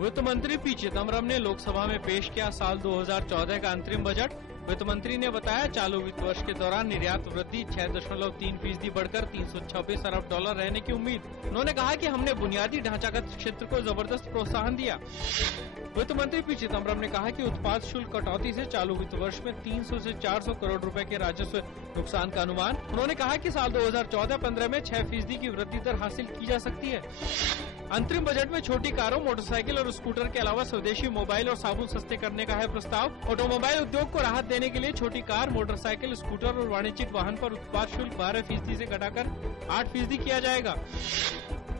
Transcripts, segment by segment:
वित्त मंत्री पी चिदम्बरम ने लोकसभा में पेश किया साल 2014 का अंतरिम बजट। वित्त मंत्री ने बताया चालू वित्त वर्ष के दौरान निर्यात वृद्धि 6.3% बढ़कर $326 अरब रहने की उम्मीद। उन्होंने कहा कि हमने बुनियादी ढांचागत क्षेत्र को जबरदस्त प्रोत्साहन दिया। वित्त मंत्री पी चिदम्बरम ने कहा कि उत्पाद शुल्क कटौती से चालू वित्त वर्ष में 300 से 400 करोड़ रुपए के राजस्व नुकसान का अनुमान। उन्होंने कहा कि साल 2014-15 में 6% की वृद्धि दर हासिल की जा सकती है। अंतरिम बजट में छोटी कारों, मोटरसाइकिल और स्कूटर के अलावा स्वदेशी मोबाइल और साबुन सस्ते करने का है प्रस्ताव। ऑटोमोबाइल उद्योग को राहत देने के लिए छोटी कार, मोटरसाइकिल, स्कूटर और वाणिज्यिक वाहन पर उत्पाद शुल्क 12% से घटाकर 8% किया जाएगा।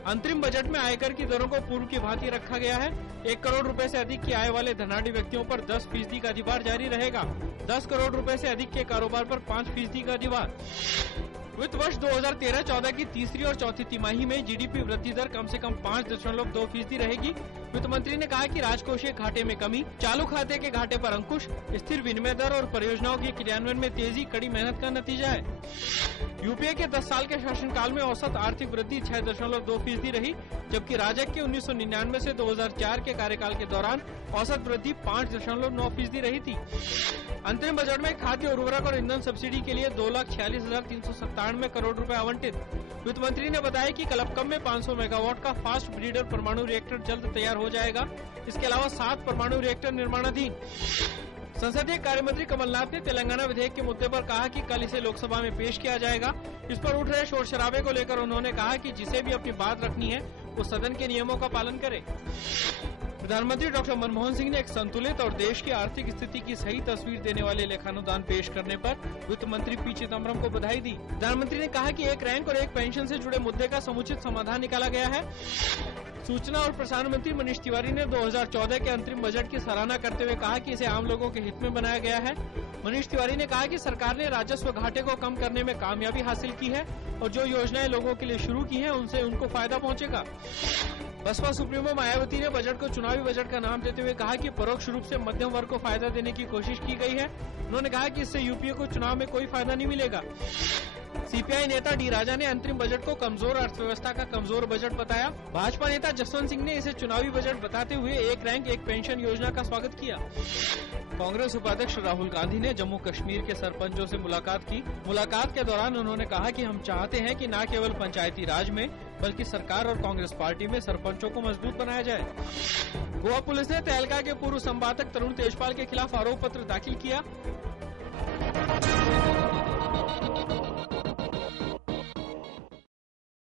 अंतरिम बजट में आयकर की दरों को पूर्व की भांति रखा गया है। 1 करोड़ रुपए से अधिक की आय वाले धनाढ्य व्यक्तियों पर 10% का अधिभार जारी रहेगा। 10 करोड़ रुपए से अधिक के कारोबार पर 5% का अधिभार। वित्त वर्ष 2013-14 की तीसरी और चौथी तिमाही में जीडीपी वृद्धि दर कम से कम 5.2% रहेगी। वित्त मंत्री ने कहा कि राजकोषीय घाटे में कमी, चालू खाते के घाटे पर अंकुश, स्थिर विनिमय दर और परियोजनाओं के क्रियान्वयन में तेजी कड़ी मेहनत का नतीजा है। यूपीए के 10 साल के शासनकाल में औसत आर्थिक वृद्धि 6.2% रही, जबकि राजग के 1999 से 2004 के कार्यकाल के दौरान औसत वृद्धि 5.9% रही थी। अंतरिम बजट में खाद्य उर्वरक और ईंधन सब्सिडी के लिए 2,46,397 करोड़ रुपए आवंटित। वित्त मंत्री ने बताया कि कलपकम में 500 मेगावाट का फास्ट ब्रीडर परमाणु रिएक्टर जल्द तैयार हो जाएगा। इसके अलावा 7 परमाणु रिएक्टर निर्माणाधीन। संसदीय कार्य मंत्री कमलनाथ ने तेलंगाना विधेयक के मुद्दे पर कहा कि कल इसे लोकसभा में पेश किया जाएगा। इस पर उठ रहे शोर शराबे को लेकर उन्होंने कहा कि जिसे भी अपनी बात रखनी है वो सदन के नियमों का पालन करे। प्रधानमंत्री डॉक्टर मनमोहन सिंह ने एक संतुलित और देश की आर्थिक स्थिति की सही तस्वीर देने वाले लेखानुदान पेश करने पर वित्त मंत्री पी चिदम्बरम को बधाई दी। प्रधानमंत्री ने कहा कि एक रैंक और एक पेंशन से जुड़े मुद्दे का समुचित समाधान निकाला गया है। सूचना और प्रसारण मंत्री मनीष तिवारी ने 2014 के अंतरिम बजट की सराहना करते हुए कहा कि इसे आम लोगों के हित में बनाया गया है। मनीष तिवारी ने कहा कि सरकार ने राजस्व घाटे को कम करने में कामयाबी हासिल की है और जो योजनाएं लोगों के लिए शुरू की हैं उनसे उनको फायदा पहुंचेगा। बसपा सुप्रीमो मायावती ने बजट को चुनावी बजट का नाम देते हुए कहा कि परोक्ष रूप से मध्यम वर्ग को फायदा देने की कोशिश की गई है। उन्होंने कहा कि इससे यूपीए को चुनाव में कोई फायदा नहीं मिलेगा। सीपीआई नेता डी राजा ने अंतरिम बजट को कमजोर अर्थव्यवस्था का कमजोर बजट बताया। भाजपा नेता जसवंत सिंह ने इसे चुनावी बजट बताते हुए एक रैंक एक पेंशन योजना का स्वागत किया। कांग्रेस उपाध्यक्ष राहुल गांधी ने जम्मू कश्मीर के सरपंचों से मुलाकात की। मुलाकात के दौरान उन्होंने कहा कि हम चाहते हैं कि न केवल पंचायती राज में बल्कि सरकार और कांग्रेस पार्टी में सरपंचों को मजबूत बनाया जाए। गोवा पुलिस ने तहलका के पूर्व संपादक तरुण तेजपाल के खिलाफ आरोप पत्र दाखिल किया।